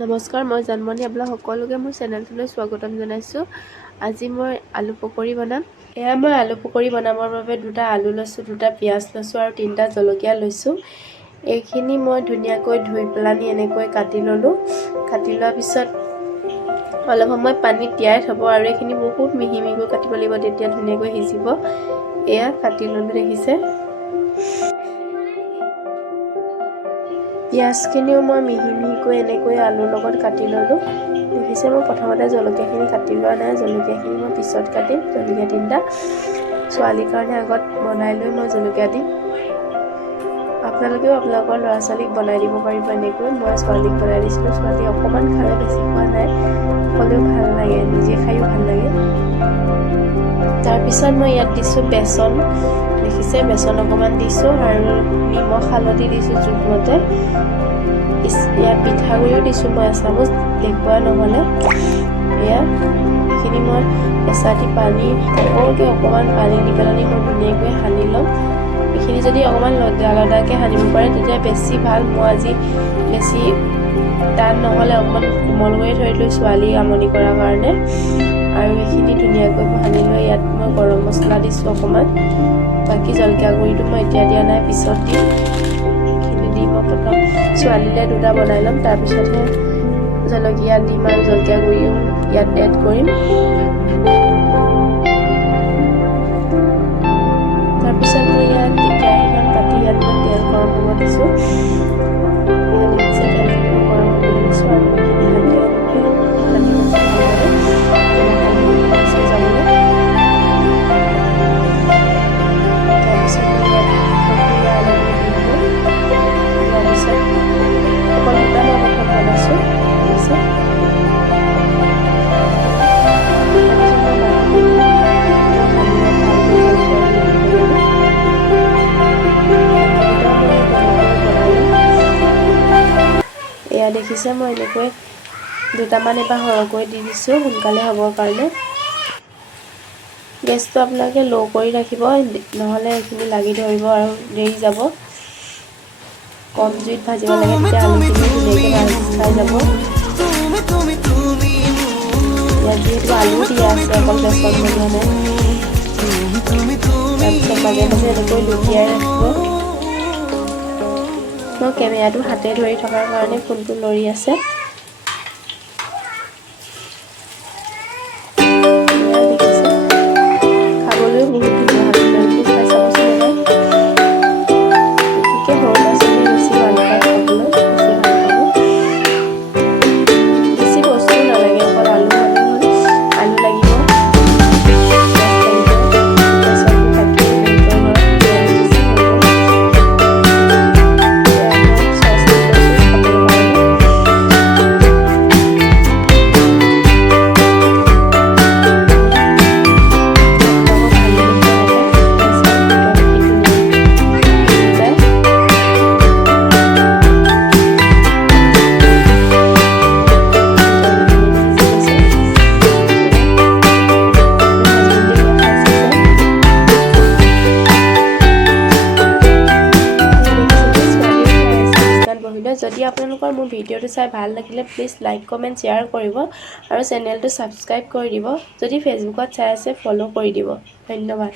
নমস্কাৰ, মই জানমণি আপোনাক সকলোকে মোৰ চেনেলটোলৈ স্বাগতম জনাইছোঁ। আজি মই আলু পকৰি বনাম। এয়া মই আলু পকৰি বনাবৰ বাবে দুটা আলু লৈছোঁ, দুটা পিঁয়াজ লৈছোঁ আৰু তিনিটা জলকীয়া লৈছোঁ। এইখিনি মই ধুনীয়াকৈ ধুই পেলানি এনেকৈ কাটি ল'লোঁ। কাটি লোৱাৰ পিছত অলপ সময় পানীত তিয়াই থ'ব আৰু এইখিনি বহুত মিহি মিহিকৈ কাটিব লাগিব, তেতিয়া ধুনীয়াকৈ সিজিব। এয়া কাটি ল'লোঁ, দেখিছে। পিঁয়াজখিনিও মই মিহি মিহিকৈ এনেকৈ আলুৰ লগত কাটি ল'লোঁ, দেখিছে। মই প্ৰথমতে জলকীয়াখিনি কাটি লোৱা নাই, জলকীয়াখিনি মই পিছত কাটিম। জলকীয়া তিনিটা ছোৱালীৰ কাৰণে আগত বনাই লৈ মই জলকীয়া দিম। আপোনালোকেও আপোনালোকৰ ল'ৰা ছোৱালীক বনাই দিব পাৰিব এনেকৈ। মই ছোৱালীক বনাই দিছিলোঁ, ছোৱালী অকণমান খালে, বেছি খোৱা নাই, হ'লেও ভাল লাগে, নিজে খায়ো ভাল লাগে। তাৰপিছত মই ইয়াত দিছোঁ বেচন, দেখিছে, বেচন অকণমান দিছোঁ আৰু নিমখ হালধি দিছোঁ জোখমতে। ইয়াত পিঠাগুড়িও দিছোঁ মই এচামুচ, দেখুওৱা নহ'লে। এয়া এইখিনি মই এচাটি পানী, সৰহকৈ অকণমান পানী দি পেলাই মই ধুনীয়াকৈ সানি ল'ম। এইখিনি যদি অকণমান লদাকৈ সানিব পাৰে তেতিয়া বেছি ভাল। মই আজি বেছি টান নহ'লে অকণমান কোমল কৰি থৈ দিলোঁ ছোৱালী আমনি কৰাৰ কাৰণে। আৰু এইখিনি ধুনীয়াকৈ মই সানি লৈ ইয়াত মই গৰম মছলা দিছোঁ অকণমান। বাকী জলকীয়া গুড়িটো মই এতিয়া দিয়া নাই, পিছত দিম। এইখিনি দি মই প্ৰথম ছোৱালীলৈ দুটা বনাই ল'ম, তাৰপিছতহে জলকীয়া দিম আৰু জলকীয়া গুড়িও ইয়াত এড কৰিম। তাৰপিছত মই ইয়াত কেৰাহীখন পাতি ইয়াত মই তেল গৰম হ'ব দিছোঁ। তেলখিনি মই গৰম হ'বলৈ দিছোঁ আৰু এইখিনি সানি এয়া দেখিছে, মই এনেকৈ দুটামান এবাৰ সৰহকৈ দি দিছোঁ সোনকালে হ'বৰ কাৰণে। গেছটো আপোনালোকে ল' কৰি ৰাখিব, নহ'লে এইখিনি লাগি ধৰিব আৰু দেৰি যাব। কম জুইত ভাজিব লাগে, তেতিয়া আলুখিনি ধুনীয়াকৈ ভাজি খাই যাব। ইয়াত যিহেতু আলু দিয়া আছে, অকল বেচন বনোৱা নাই। তাৰপিছত মাজে মাজে এনেকৈ লুটিয়াই ৰাখিব। মই কেমেৰাটো হাতে ধৰি থকাৰ কাৰণে ফোনটো লৰি আছে। খাবলৈও বহুত ধুনীয়া হয়, খাই চাবচোন এবাৰ। বিশেষকৈ সৰু ল'ৰা ছোৱালীয়ে বেছি ভাল পায় খাবলৈ, বেছি ভাল পাব। বেছি বস্তু নালাগে, অকল আলু হ'লেই হ'ল। আলু লাগিব, যদি আপোনালোকৰ মোৰ ভিডিঅ'টো চাই ভাল লাগিলে প্লিজ লাইক কমেণ্ট শ্বেয়াৰ কৰিব আৰু চেনেলটো ছাবস্ক্ৰাইব কৰি দিব। যদি ফেচবুকত চাই আছে ফ'ল' কৰি দিব। ধন্যবাদ।